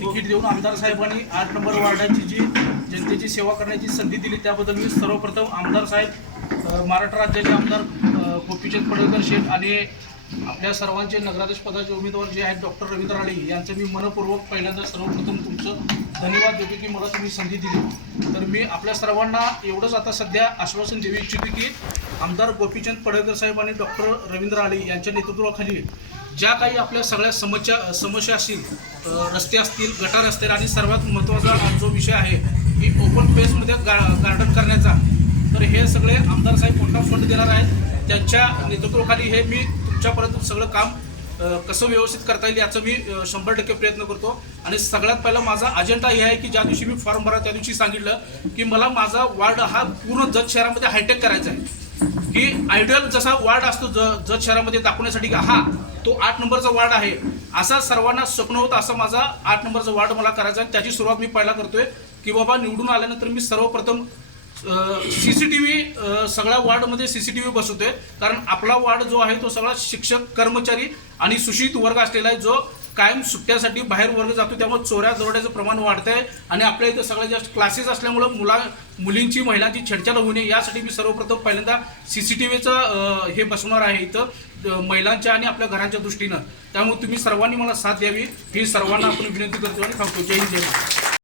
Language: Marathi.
तिकीट देऊन आमदार साहेबांनी आठ नंबर वार्डाची जी जनतेची सेवा करण्याची संधी दिली त्याबद्दल मी सर्वप्रथम आमदार साहेब महाराष्ट्र राज्याचे आमदार गोपीचंद पडळकर शेठ आणि आपल्या सर्वांचे नगराध्यक्ष पदाचे उमेदवार जे आहेत डॉक्टर रवींद्र राणे यांचं मी मनपूर्वक पहिल्यांदा सर्वप्रथम तुमचं धन्यवाद देतो की मला तुम्ही संधी दिली. तर मी आपल्या सर्वांना एवढंच आता सध्या आश्वासन देऊ इच्छितो की आमदार गोपीचंद पडळकर साहेब आणि डॉक्टर रवींद्र राणे यांच्या नेतृत्वाखाली ज्या काही आपल्या सगळ्या समस्या समस्या असतील रस्ते असतील गटार असतील आणि सर्वात महत्त्वाचा जो विषय आहे की ओपन स्पेसमध्ये गा गार्डन करण्याचा तर हे सगळे आमदार साहेब मोठा फंड देणार आहेत? त्यांच्या नेतृत्वाखाली हे मी तुमच्यापर्यंत सगळं काम कसं व्यवस्थित करता येईल याचं मी शंभर टक्के प्रयत्न करतो. आणि सगळ्यात पहिला माझा अजेंडा हे आहे की ज्या दिवशी मी फॉर्म भरा त्या दिवशी सांगितलं की मला माझा वार्ड हा पूर्ण जत शहरामध्ये हायटेक करायचा आहे. की आयडियल जसा वार्ड असतो ज जत शहरामध्ये दाखवण्यासाठी की हा तो आठ नंबरचा वार्ड आहे. असा सर्वांना स्वप्न होतं असं माझा आठ नंबरचा वार्ड मला करायचा आहे. त्याची सुरुवात मी पहिला करतोय की बाबा निवडून आल्यानंतर मी सर्वप्रथम सी सी टी व्ही सगळ्या वार्डमध्ये सी सी टी व्ही बसवतोय. कारण आपला वार्ड जो आहे तो सगळा शिक्षक कर्मचारी आणि सुशिक्षित वर्ग असलेला आहे जो कायम सुट्ट्यासाठी बाहेर वर्ग जातो. त्यामुळे चोऱ्या दरोड्याचं प्रमाण वाढतंय आणि आपल्या इथं सगळ्यात जास्त क्लासेस असल्यामुळं मुला मुलींची महिलांची छेडछाड होऊ नये. यासाठी मी सर्वप्रथम पहिल्यांदा सी सी टी व्हीचं हे बसवणार आहे इथं महिलांच्या आणि आपल्या घरांच्या दृष्टीनं. त्यामुळे तुम्ही सर्वांनी मला साथ द्यावी. ही सर्वांना आपण विनंती करतो आणि सांगतो जय हिंद जय